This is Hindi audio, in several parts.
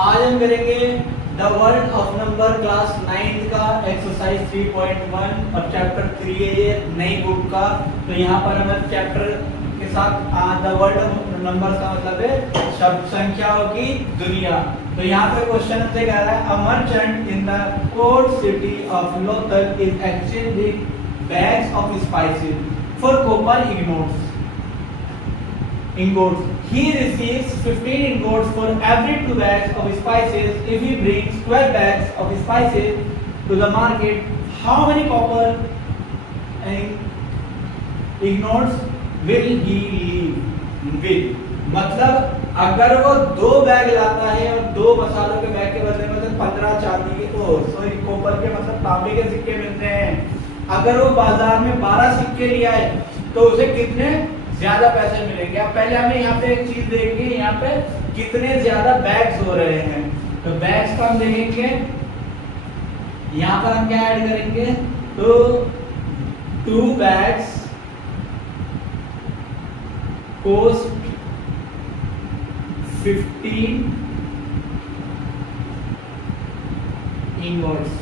आज हम करेंगे the world of number class 9 का एक्सरसाइज 3.1 और चैप्टर 3 है ये नई बुक का। तो यहाँ पर हमें चैप्टर के साथ द वर्ल्ड ऑफ नंबर का मतलब है शब्द संख्याओं की दुनिया। तो यहाँ पे क्वेश्चन से कह रहा है, a merchant in the court city of Lothal is exchanging bags of spices for copper ingots. He receives 15 ingots for every 2 bags of spices. If he brings 12 bags of spices to the market, how many copper ingots will he leave with? मतलब अगर वो 2 बैग लाता है और 2 मसालों के बैग के बदले में 15 चांदी के कॉपर के मतलब तांबे के सिक्के मिलते हैं। अगर वो बाजार में 12 सिक्के लिया है तो उसे कितने ज्यादा पैसे मिलेंगे। अब पहले हमें यहाँ पे एक चीज देखेंगे, यहाँ पे कितने ज्यादा बैग्स हो रहे हैं। तो बैग्स का हम देखेंगे, यहाँ पर हम क्या ऐड करेंगे, तो 2 बैग्स कॉस्ट 15 ingots।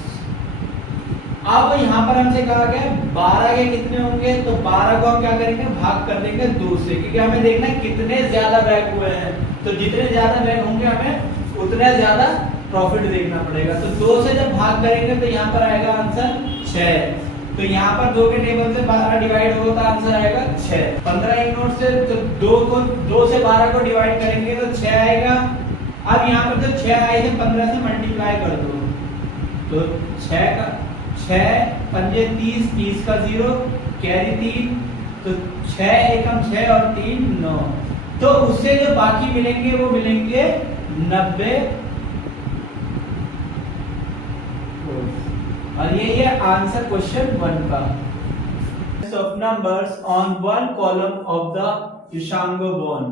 अब यहाँ पर हमसे कहा गया 12 के कितने होंगे, तो 12 को हम क्या करेंगे, भाग कर देंगे 2 से, क्योंकि हमें देखना है कितने ज्यादा बैग हुए हैं। तो जितने ज्यादा बैग होंगे हमें उतना ज्यादा प्रॉफिट देखना पड़ेगा। तो 2 से जब भाग करेंगे तो यहाँ पर आएगा आंसर 6। तो यहाँ पर 2 के टेबल से 12 डिवाइड होगा तो आंसर आएगा 6। 15 ingots से तो 2 से 12 को डिवाइड करेंगे तो 6 आएगा। अब यहाँ पर जो 6 आए थे 15 से मल्टीप्लाई कर दो, तो 6 पंजे 30, 30 का 0 कैरी 3, तो 6 एकम 6 और 3 9। तो उससे जो बाकी मिलेंगे वो मिलेंगे 90। और ये आंसर क्वेश्चन 1 का। Of numbers on one column of the युशांगो बोन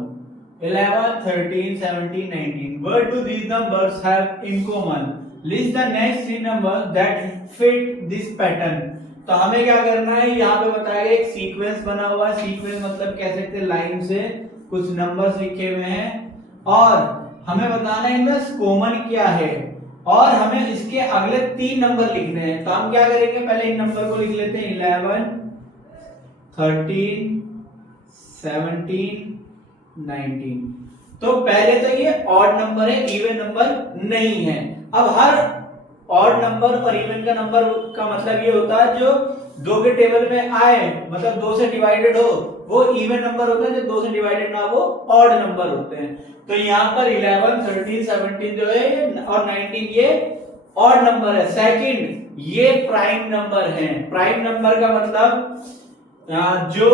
11 13 17 19। What do these numbers have in common? List the next 3 numbers that fit this pattern। तो हमें क्या करना है, यहाँ पे बताया गया एक सीक्वेंस बना हुआ है। सीक्वेंस मतलब कह सकते हैं लाइन से कुछ नंबर्स लिखे हुए हैं और हमें बताना है इनमें कॉमन क्या है और हमें इसके अगले 3 नंबर लिखने हैं। तो हम क्या करेंगे, पहले इन नंबर को लिख लेते हैं 11 13 17 19। तो पहले तो ये ऑड नंबर है, इवन नंबर नहीं है। अब हर ऑड नंबर और इवन का नंबर का मतलब ये होता है जो 2 के टेबल में आए, मतलब 2 से डिवाइडेड हो, वो इवन नंबर होता है। जो 2 से डिवाइडेड ना वो ऑड नंबर होते हैं। तो यहाँ पर 11 13 17 जो है और 19 ये ऑड नंबर है। सेकंड, ये प्राइम नंबर है। प्राइम नंबर का मतलब जो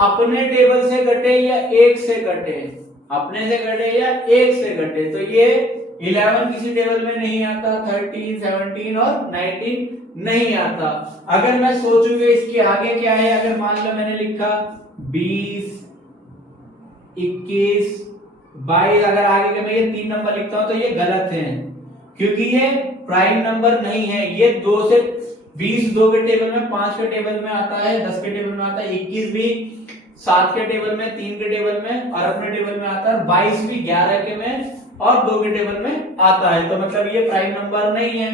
अपने टेबल से घटे या 1 से घटे, अपने से घटे या 1 से घटे। तो ये 11 किसी टेबल में नहीं आता, 13 17 और 19 नहीं आता। अगर मैं सोचूंगा इसके आगे क्या है, अगर मान लो मैंने लिखा 20 21 22, अगर आगे के मैं ये 3 नंबर लिखता हूं तो ये गलत है, क्योंकि ये प्राइम नंबर नहीं है। ये 2 से 20 2 के टेबल में, 5 के टेबल में आता है, 10 के टेबल में आता है, 21 भी 7 के टेबल में, 3 के टेबल में और अपने टेबल में आता है, 22 भी 11 के में और 2 के टेबल में आता है। तो मतलब ये प्राइम नंबर नहीं है।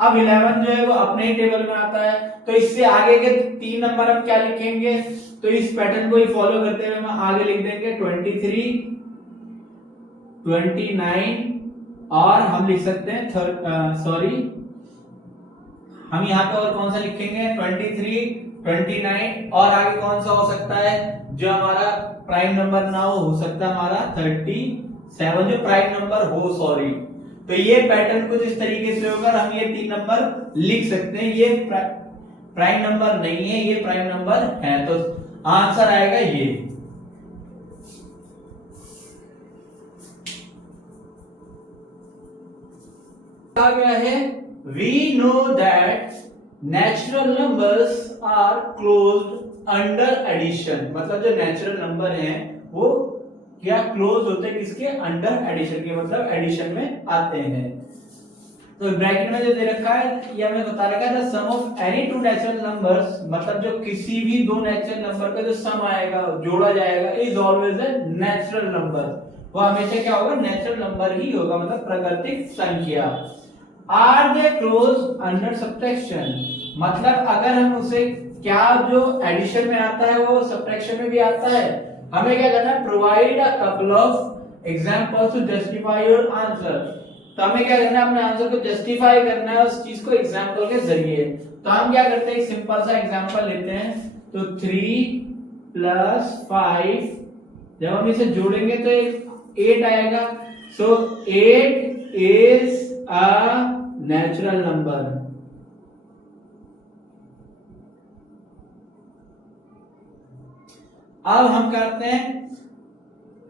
अब 11 जो है वो अपने ही टेबल में आता है। तो इससे आगे के 3 नंबर हम क्या लिखेंगे, तो इस पैटर्न को ही फॉलो करते हुए हम आगे लिख देंगे 23 29 और हम लिख सकते हैं हम यहाँ पे और कौन सा लिखेंगे, 23 29 और आगे कौन सा हो सकता है जो हमारा प्राइम नंबर ना हो सकता है हमारा 37 जो प्राइम नंबर हो, सॉरी। तो ये पैटर्न कुछ इस तरीके से होगा, हम ये 3 नंबर लिख सकते हैं। ये प्राइम नंबर नहीं है, ये प्राइम नंबर है। तो आंसर आएगा ये। आ गया है, we know that natural numbers are closed under addition। मतलब जो नेचुरल नंबर हैं वो क्या क्लोज होते हैं, किसके, अंडर एडिशन के, मतलब एडिशन में आते हैं। तो ब्रैकेट में जो दे रखा है ये हमें बता रखा है, the sum of any 2 natural numbers, मतलब जो किसी भी 2 नेचुरल नंबर का जो सम आएगा, जोड़ा जाएगा, is always a natural number. वो हमेशा क्या होगा, नेचुरल नंबर ही होगा, मतलब प्राकृतिक संख्या। Are they close under subtraction, मतलब अगर हम उसे, क्या जो एडिशन में आता है वो सब्ट्रैक्शन में भी आता है। हमें क्या करना है, provide a couple of examples to justify your answer. तो हमें क्या करना है, अपने आंसर को जस्टिफाई करना है उस चीज को एग्जांपल के जरिए। तो हम क्या करते हैं, एक सिंपल सा एग्जांपल लेते हैं। तो 3 + 5, जब हम इसे जोड़ेंगे तो 8 आएगा। सो 8 इज अ नेचुरल नंबर। अब हम करते हैं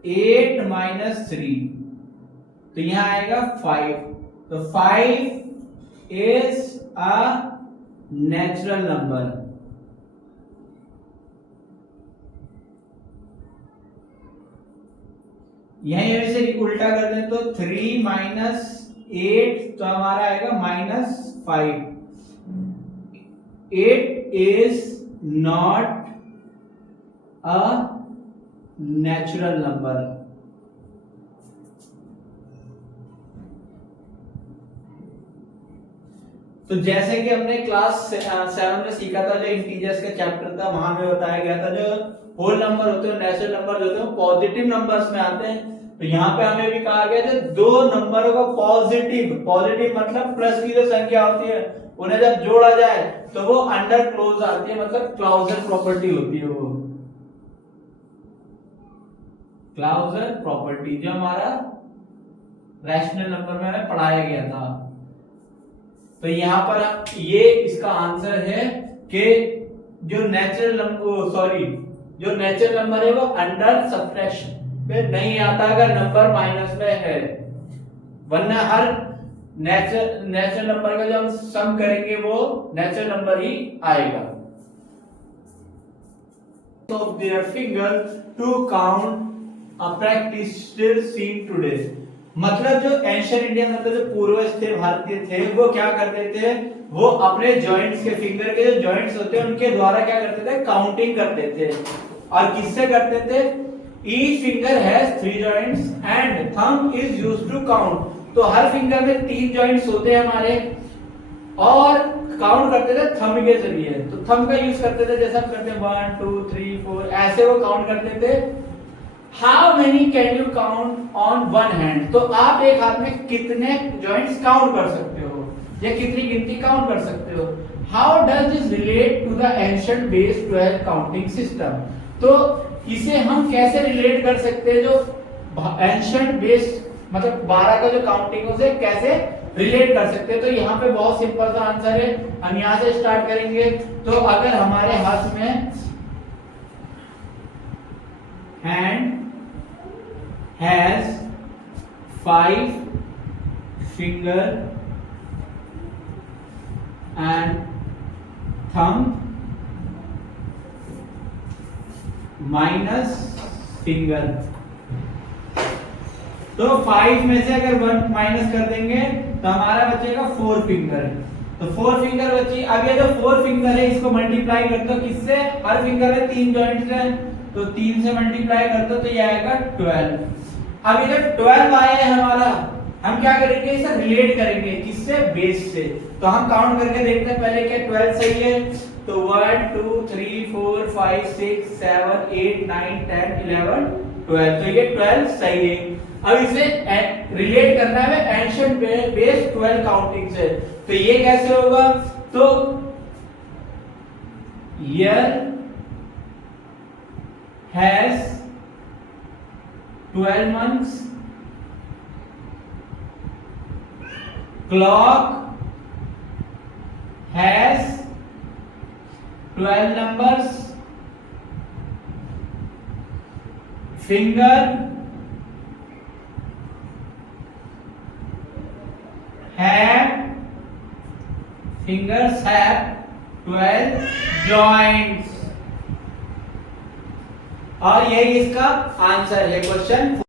8 - 3, तो यहां आएगा 5। तो 5 इज अ नेचुरल नंबर। यहीं से उल्टा कर दें तो 3 - 8, तो हमारा आएगा -5। 8 is not a natural number. तो जैसे कि हमने क्लास 7 में सीखा था, जो इंटीजर्स का चैप्टर था, वहां में बताया गया था जो होल नंबर होते हैं, नेचुरल नंबर होते हैं, पॉजिटिव नंबर्स में आते हैं। तो यहाँ पे हमें भी कहा गया था, दो नंबरों को पॉजिटिव, पॉजिटिव मतलब प्लस की जो संख्या होती है उन्हें जब जोड़ा जाए तो वो अंडर क्लोज आती है, मतलब क्लाउजर प्रॉपर्टी होती है। वो क्लाउजर प्रॉपर्टी जो हमारा रैशनल नंबर में हमें पढ़ाया गया था। तो यहाँ पर ये इसका आंसर है कि जो नेचुरल नंबर है वो अंडर सब्ट्रैक्शन में नहीं आता अगर नंबर माइनस में है, वरना हर नेचुरल नंबर का जो हम सम करेंगे वो नेचुरल नंबर ही आएगा। Of their finger to count a practice still seen today। मतलब जो एंशिएंट इंडियन, मतलब जो पूर्वज थे, भारतीय थे, वो क्या करते थे, वो अपने जॉइंट्स के, फिंगर के जो जॉइंट्स होते हैं उनके द्वारा क्या करते थे, काउंटिंग करते थे। और किससे करते थे, each finger has 3 joints and thumb is used to count. तो हर फिंगर में 3 जॉइंट्स होते हैं हमारे, और काउंट करते थे थंब के जरिए। तो थंब का यूज करते थे, जैसे हम करते हैं 1 2 3 4, ऐसे वो काउंट करते थे। How many can you count on one hand, तो आप एक हाथ में कितने जॉइंट्स काउंट कर सकते हो, या कितनी गिनती काउंट कर सकते हो। How does this relate to the ancient base 12 counting system, तो इसे हम कैसे रिलेट कर सकते हैं, जो एंशिएंट बेस मतलब 12 का जो काउंटिंग है उसे कैसे रिलेट कर सकते हैं। तो यहाँ पे बहुत सिंपल सा आंसर है, हम यहाँ से स्टार्ट करेंगे। तो अगर हमारे हाथ में hand has 5 finger and thumb minus finger, तो 5 में से अगर 1 माइनस कर देंगे तो हमारा बचेगा 4 फिंगर। तो 4 फिंगर बची। अब ये जो 4 फिंगर है इसको मल्टीप्लाई कर दो किससे, हर फिंगर में 3 जॉइंट्स हैं, तो 3 से मल्टीप्लाई कर दो तो ये आएगा 12। अब ये जो 12 आया है हमारा, हम क्या करेंगे, इसे रिलेट करेंगे किससे, बेस से। तो हम काउंट करके देखते हैं पहले, क्या 12 सही है, तो 1 2 3 4 5 6 7 8 9 10 11 12, तो ये 12 सही है। अब इसे रिलेट करना है एंशिएंट बेस 12 काउंटिंग से, तो ये कैसे होगा, तो year has 12 months, clock has 12 numbers, finger fingers have 12 joints। और यही इसका आंसर है क्वेश्चन।